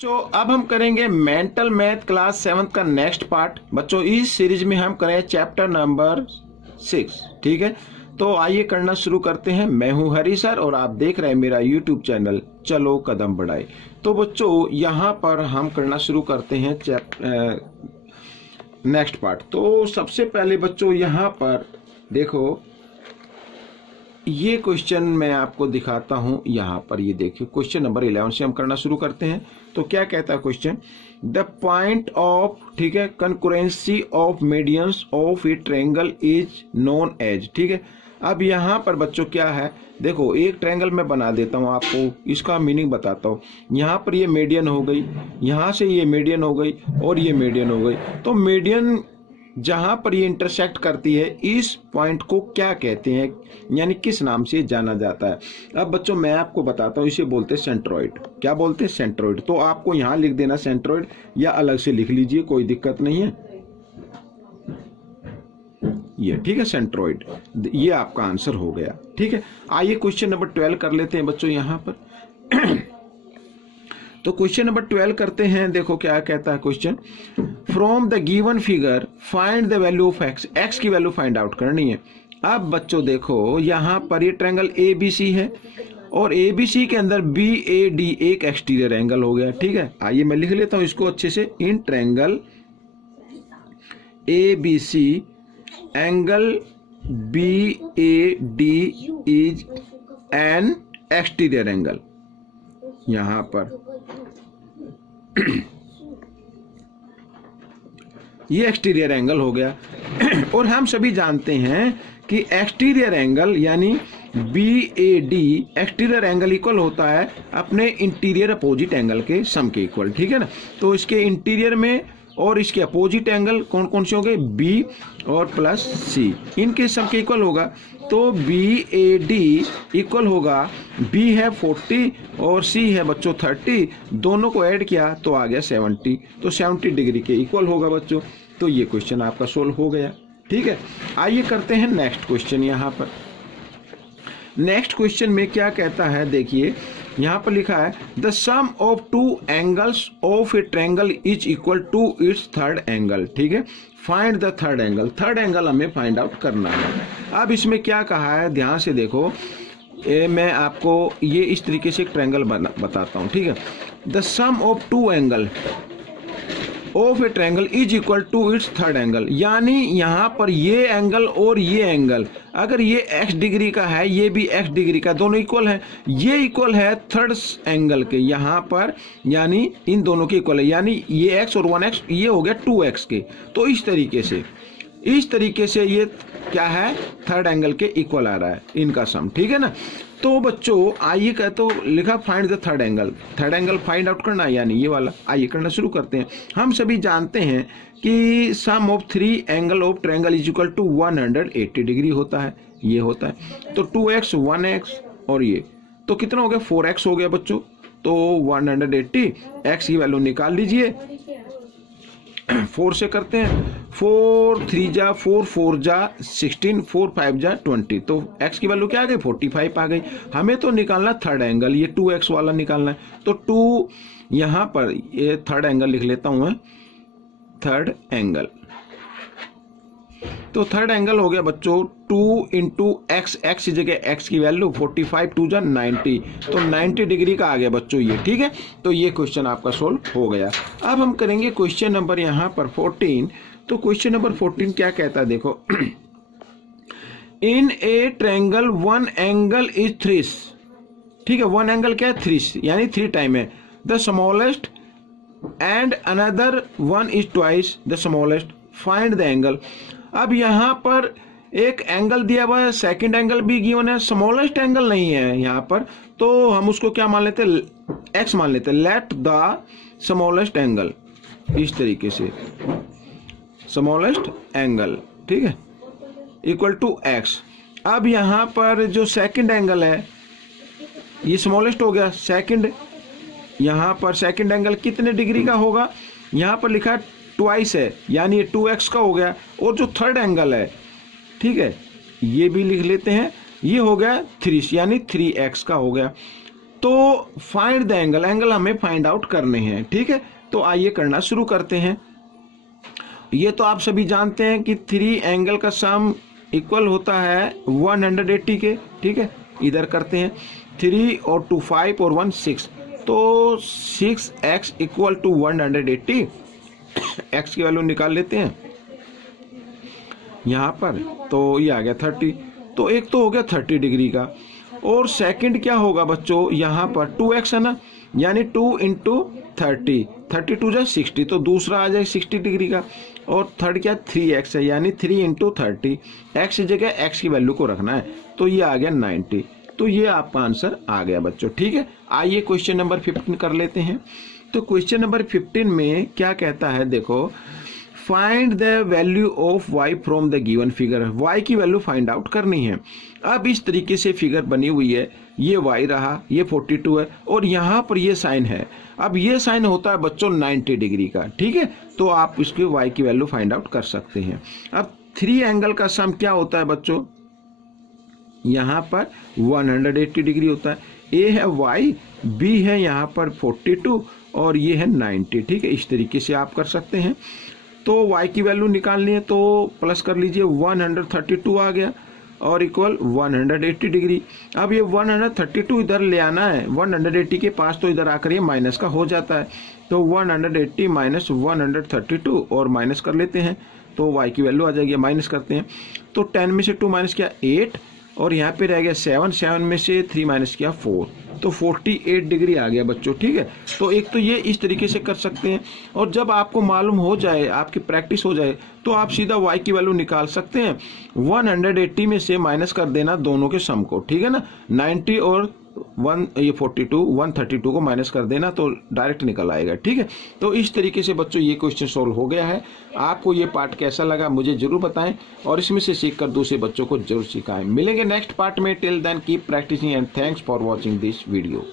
बच्चों अब हम करेंगे मेंटल मैथ क्लास 7 का नेक्स्ट पार्ट। बच्चों इस सीरीज में हम करें चैप्टर नंबर 6। ठीक है, तो आइए करना शुरू करते हैं। मैं हूं हरी सर और आप देख रहे हैं मेरा यूट्यूब चैनल चलो कदम बढ़ाए। तो बच्चों यहाँ पर हम करना शुरू करते हैं नेक्स्ट पार्ट। तो सबसे पहले बच्चों यहाँ पर देखो, ये क्वेश्चन मैं आपको दिखाता हूं। यहाँ पर ये देखिए, क्वेश्चन नंबर 11 से हम करना शुरू करते हैं। तो क्या कहता है क्वेश्चन, द पॉइंट ऑफ, ठीक है, concurrency of medians of a triangle is known as. ठीक है, अब यहाँ पर बच्चों क्या है, देखो एक ट्रायंगल मैं बना देता हूँ, आपको इसका मीनिंग बताता हूँ। यहाँ पर ये मीडियन हो गई, यहाँ से ये मीडियन हो गई और ये मीडियन हो गई। तो मीडियन जहां पर ये इंटरसेक्ट करती है, इस पॉइंट को क्या कहते हैं, यानी किस नाम से जाना जाता है। अब बच्चों मैं आपको बताता हूं, इसे बोलते हैं सेंट्रोइड। क्या बोलते हैं? सेंट्रोइड। तो आपको यहां लिख देना सेंट्रोइड, या अलग से लिख लीजिए, कोई दिक्कत नहीं है। ये ठीक है, सेंट्रोइड। ये आपका आंसर हो गया। ठीक है, आइए क्वेश्चन नंबर 12 कर लेते हैं बच्चों यहां पर। तो क्वेश्चन नंबर 12 करते हैं। देखो क्या कहता है question, from the given figure find the value of x. X की वैल्यू फाइंड आउट करनी है। अब बच्चों देखो, यहां पर ये ट्रायंगल ABC है और ABC के अंदर BAD एक एक्सटीरियर एंगल हो गया। ठीक है, आइए मैं लिख लेता हूं इसको अच्छे से। In triangle ABC angle BAD is an exterior angle. यहां पर ये एक्सटीरियर एंगल हो गया। और हम सभी जानते हैं कि एक्सटीरियर एंगल यानी BAD एक्सटीरियर एंगल इक्वल होता है अपने इंटीरियर अपोजिट एंगल के सम के इक्वल। ठीक है ना, तो इसके इंटीरियर में और इसके अपोजिट एंगल कौन कौन से होंगे, B और प्लस C, इनके सम के इक्वल होगा। तो BAD इक्वल होगा, B है 40 और C है बच्चों 30, दोनों को ऐड किया तो आ गया 70। तो 70 डिग्री के इक्वल होगा बच्चों। तो ये क्वेश्चन आपका सोल्व हो गया। ठीक है, आइए करते हैं नेक्स्ट क्वेश्चन। यहाँ पर नेक्स्ट क्वेश्चन में क्या कहता है, देखिए यहाँ पर लिखा है, the sum of two angles of a triangle is equal to its third angle. ठीक है, find the third angle. Third angle हमें फाइंड आउट करना है। अब इसमें क्या कहा है, ध्यान से देखो, मैं आपको ये इस तरीके से एक ट्रायंगल बताता हूँ। ठीक है, the sum of two angle of a triangle is equal to its third angle, यानी यहाँ पर ये एंगल और ये एंगल, अगर ये x डिग्री का है, ये भी x डिग्री का, दोनों इक्वल है, ये इक्वल है थर्ड एंगल के यहाँ पर, यानी इन दोनों के इक्वल है, यानी ये x और 1x ये हो गया 2x के। तो इस तरीके से ये क्या है, थर्ड एंगल के इक्वल आ रहा है इनका सम। ठीक है ना, तो बच्चों आइए का तो लिखा find the third angle. Third angle find out करना है, यानी ये वाला। आइए करना शुरू करते हैं। हम सभी जानते हैं कि sum of 3 angle of triangle is equal to 180 degree होता है, ये होता है। तो 2x 1x और ये तो कितना हो गया, 4x हो गया बच्चों। तो 180, x की वैल्यू निकाल लीजिए। 4 से करते हैं, 4 3 जा 4 4 जा 16, 4 5 जा 20। तो x की वैल्यू क्या आ गई, 45 आ गई। हमें तो निकालना थर्ड एंगल, ये 2x वाला निकालना है। तो 2 यहाँ पर ये थर्ड एंगल लिख लेता हूं मैं, थर्ड एंगल। तो थर्ड एंगल हो गया बच्चों 2 इंटू एक्स, एक्स की जगह x की वैल्यू 45 2 जा 90, तो 90 डिग्री का आ गया बच्चों ये। ठीक है, तो ये क्वेश्चन आपका सोल्व हो गया। अब हम करेंगे क्वेश्चन नंबर यहाँ पर 14। तो क्वेश्चन नंबर 14 क्या कहता है, देखो, in a triangle one angle is 3। ठीक है, वन एंगल क्या है, 3 यानी 3 टाइम है। The smallest and another one is twice the smallest, find the angle. अब यहाँ पर एक एंगल दिया हुआ है, सेकंड एंगल भी गिवन है, स्मॉलेस्ट एंगल नहीं है यहाँ पर, तो हम उसको क्या मान लेते हैं, x मान लेते हैं। लेट द स्मॉलेस्ट एंगल, इस तरीके से स्मॉलेस्ट एंगल, ठीक है, इक्वल टू x। अब यहाँ पर जो सेकंड एंगल है, ये स्मॉलेस्ट हो गया सेकंड। यहाँ पर सेकंड एंगल कितने डिग्री का होगा, यहाँ पर लिखा है ट्वाइस है, यानी ये 2x का हो गया। और जो थर्ड एंगल है, ठीक है, ये भी लिख लेते हैं, ये हो गया 3 यानी 3x का हो गया। तो फाइंड द एंगल, एंगल हमें फाइंड आउट करने हैं, ठीक है। तो आइए करना शुरू करते हैं। ये तो आप सभी जानते हैं कि 3 एंगल का सम इक्वल होता है 180 के, ठीक है। इधर करते हैं 3 और 2 5 और 1 6, तो 6x इक्वल टू 180, x की वैल्यू निकाल लेते हैं यहाँ पर, तो ये आ गया 30। तो एक तो हो गया 30 डिग्री का, और सेकंड क्या होगा बच्चों, यहाँ पर 2x है ना, यानी 2 इंटू 30, 32 जा 60, तो दूसरा आ जाए 60 डिग्री का। और थर्ड क्या 3x है, यानी 3 इंटू 30, x की जगह x की वैल्यू को रखना है, तो ये आ गया 90। तो ये आपका आंसर आ गया बच्चों, ठीक है। आइए क्वेश्चन नंबर 15 कर लेते हैं। तो क्वेश्चन नंबर 15 में क्या कहता है, देखो, find the value of y from the given figure, y की वैल्यू फाइंड आउट करनी है। अब इस तरीके से फिगर बनी हुई है, ये y रहा, ये 42 है, और यहाँ पर ये साइन है। अब ये साइन होता है बच्चों 90 डिग्री का, ठीक है। तो आप इसके y की वैल्यू फाइंड आउट कर सकते हैं। अब 3 एंगल का सम क्या होता है बच्चों, यहाँ पर 180 डिग्री होता है। a है y, b है यहाँ पर 42 और ये है 90, ठीक है। इस तरीके से आप कर सकते हैं। तो y की वैल्यू निकालनी है, तो प्लस कर लीजिए, 132 आ गया और इक्वल 180 डिग्री। अब ये 132 इधर ले आना है, 180 के पास, तो इधर आकर ये माइनस का हो जाता है। तो 180 माइनस 132 और माइनस कर लेते हैं, तो y की वैल्यू आ जाएगी। माइनस करते हैं तो 10 में से 2 माइनस किया 8, और यहाँ पे रह गया 7, 7 में से 3 माइनस किया 4, तो 48 डिग्री आ गया बच्चों, ठीक है। तो एक तो ये इस तरीके से कर सकते हैं, और जब आपको मालूम हो जाए, आपकी प्रैक्टिस हो जाए, तो आप सीधा y की वैल्यू निकाल सकते हैं। 180 में से माइनस कर देना दोनों के सम को, ठीक है ना। 90 और 132 को माइनस कर देना, तो डायरेक्ट निकल आएगा, ठीक है। तो इस तरीके से बच्चों ये क्वेश्चन सोल्व हो गया है। आपको ये पार्ट कैसा लगा मुझे जरूर बताएं, और इसमें से सीखकर दूसरे बच्चों को जरूर सिखाएं। मिलेंगे नेक्स्ट पार्ट में। Till then keep practising and thanks for watching this video.